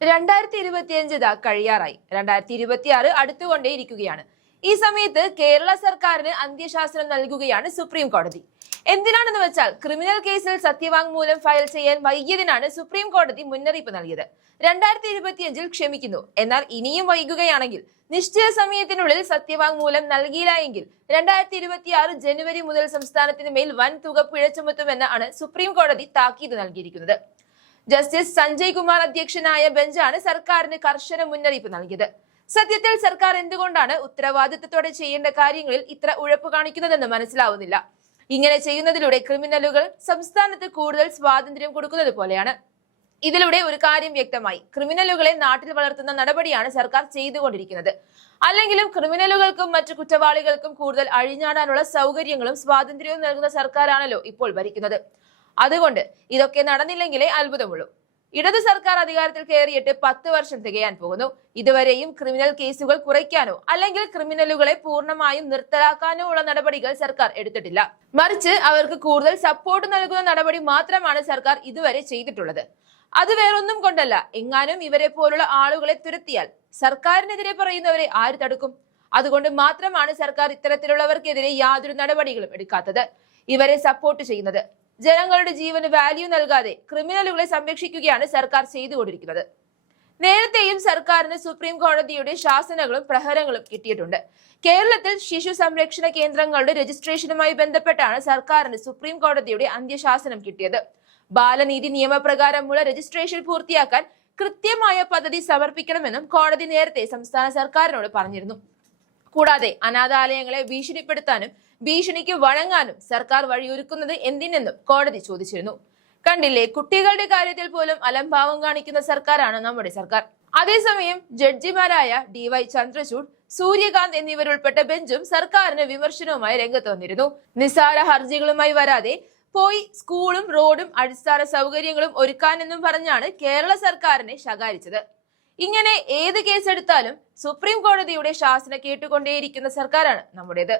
രണ്ടായിരത്തി ഇരുപത്തിയഞ്ച് ഇതാ കഴിയാറായി. രണ്ടായിരത്തി ഇരുപത്തിയാറ് അടുത്തുകൊണ്ടേയിരിക്കുകയാണ് ഈ സമയത്ത് കേരള സർക്കാരിന് അന്ത്യശാസനം നൽകുകയാണ് സുപ്രീം കോടതി. എന്തിനാണെന്ന് വെച്ചാൽ ക്രിമിനൽ കേസിൽ സത്യവാങ്മൂലം ഫയൽ ചെയ്യാൻ വൈകിയതിനാണ് സുപ്രീം കോടതി മുന്നറിയിപ്പ് നൽകിയത്. രണ്ടായിരത്തി ഇരുപത്തിയഞ്ചിൽ ക്ഷമിക്കുന്നു. എന്നാൽ ഇനിയും വൈകുകയാണെങ്കിൽ നിശ്ചിത സമയത്തിനുള്ളിൽ സത്യവാങ്മൂലം നൽകിയില്ല എങ്കിൽ രണ്ടായിരത്തി ഇരുപത്തിയാറ് ജനുവരി മുതൽ സംസ്ഥാനത്തിന് മേൽ വൻ തുക പിഴ ചുമത്തുമെന്നാണ് സുപ്രീം കോടതി താക്കീത് നൽകിയിരിക്കുന്നത്. ജസ്റ്റിസ് സഞ്ജയ് കുമാർ അധ്യക്ഷനായ ബെഞ്ചാണ് സർക്കാരിന് കർശന മുന്നറിയിപ്പ് നൽകിയത്. സത്യത്തിൽ സർക്കാർ എന്തുകൊണ്ടാണ് ഉത്തരവാദിത്തത്തോടെ ചെയ്യേണ്ട കാര്യങ്ങളിൽ ഇത്ര ഉഴപ്പ് കാണിക്കുന്നതെന്ന് മനസ്സിലാവുന്നില്ല. ഇങ്ങനെ ചെയ്യുന്നതിലൂടെ ക്രിമിനലുകൾ സംസ്ഥാനത്ത് കൂടുതൽ സ്വാതന്ത്ര്യം കൊടുക്കുന്നത് പോലെയാണ്. ഇതിലൂടെ ഒരു കാര്യം വ്യക്തമായി. ക്രിമിനലുകളെ നാട്ടിൽ വളർത്തുന്ന നടപടിയാണ് സർക്കാർ ചെയ്തുകൊണ്ടിരിക്കുന്നത്. അല്ലെങ്കിലും ക്രിമിനലുകൾക്കും മറ്റു കുറ്റവാളികൾക്കും കൂടുതൽ അഴിഞ്ഞാടാനുള്ള സൗകര്യങ്ങളും സ്വാതന്ത്ര്യവും നൽകുന്ന സർക്കാരാണല്ലോ ഇപ്പോൾ ഭരിക്കുന്നത്. അതുകൊണ്ട് ഇതൊക്കെ നടന്നില്ലെങ്കിലേ അത്ഭുതമുള്ളൂ. ഇടത് സർക്കാർ അധികാരത്തിൽ കയറിയിട്ട് പത്ത് വർഷം തികയാൻ പോകുന്നു. ഇതുവരെയും ക്രിമിനൽ കേസുകൾ കുറയ്ക്കാനോ അല്ലെങ്കിൽ ക്രിമിനലുകളെ പൂർണമായും നിർത്തലാക്കാനോ ഉള്ള നടപടികൾ സർക്കാർ എടുത്തിട്ടില്ല. മറിച്ച് അവർക്ക് കൂടുതൽ സപ്പോർട്ട് നൽകുന്ന നടപടി മാത്രമാണ് സർക്കാർ ഇതുവരെ ചെയ്തിട്ടുള്ളത്. അത് വേറൊന്നും കൊണ്ടല്ല. എങ്ങാനും ഇവരെ പോലുള്ള ആളുകളെ തുരത്തിയാൽ സർക്കാരിനെതിരെ പറയുന്നവരെ ആര് തടുക്കും? അതുകൊണ്ട് മാത്രമാണ് സർക്കാർ ഇത്തരത്തിലുള്ളവർക്കെതിരെ യാതൊരു നടപടികളും എടുക്കാത്തത്. ഇവരെ സപ്പോർട്ട് ചെയ്യുന്നത്. ജനങ്ങളുടെ ജീവന് വാല്യൂ നൽകാതെ ക്രിമിനലുകളെ സംരക്ഷിക്കുകയാണ് സർക്കാർ ചെയ്തുകൊണ്ടിരിക്കുന്നത്. നേരത്തെയും സർക്കാരിന് സുപ്രീം കോടതിയുടെ ശാസനകളും പ്രഹരങ്ങളും കിട്ടിയിട്ടുണ്ട്. കേരളത്തിൽ ശിശു സംരക്ഷണ കേന്ദ്രങ്ങളുടെ രജിസ്ട്രേഷനുമായി ബന്ധപ്പെട്ടാണ് സർക്കാരിന് സുപ്രീം കോടതിയുടെ അന്ത്യശാസനം കിട്ടിയത്. ബാലനീതി നിയമപ്രകാരമുള്ള രജിസ്ട്രേഷൻ പൂർത്തിയാക്കാൻ കൃത്യമായ പദ്ധതി സമർപ്പിക്കണമെന്നും കോടതി നേരത്തെ സംസ്ഥാന സർക്കാരിനോട് പറഞ്ഞിരുന്നു. കൂടാതെ അനാഥാലയങ്ങളെ ഭീഷണിപ്പെടുത്താനും ഭീഷണിക്ക് വഴങ്ങാനും സർക്കാർ വഴിയൊരുക്കുന്നത് എന്തിനെന്നും കോടതി ചോദിച്ചിരുന്നു. കണ്ടില്ലേ കുട്ടികളുടെ കാര്യത്തിൽ പോലും അലംഭാവം കാണിക്കുന്ന സർക്കാരാണ് നമ്മുടെ സർക്കാർ. അതേസമയം ജഡ്ജിമാരായ ഡി വൈ ചന്ദ്രചൂഡ് സൂര്യകാന്ത് എന്നിവരുൾപ്പെട്ട ബെഞ്ചും സർക്കാരിന് വിമർശനവുമായി രംഗത്ത് വന്നിരുന്നു. നിസ്സാര ഹർജികളുമായി വരാതെ പോയി സ്കൂളും റോഡും അടിസ്ഥാന സൗകര്യങ്ങളും ഒരുക്കാനെന്നും പറഞ്ഞാണ് കേരള സർക്കാരിനെ ശകാരിച്ചത്. ഇങ്ങനെ ഏത് കേസെടുത്താലും സുപ്രീം കോടതിയുടെ ശാസന കേട്ടുകൊണ്ടേയിരിക്കുന്ന സർക്കാരാണ് നമ്മുടേത്.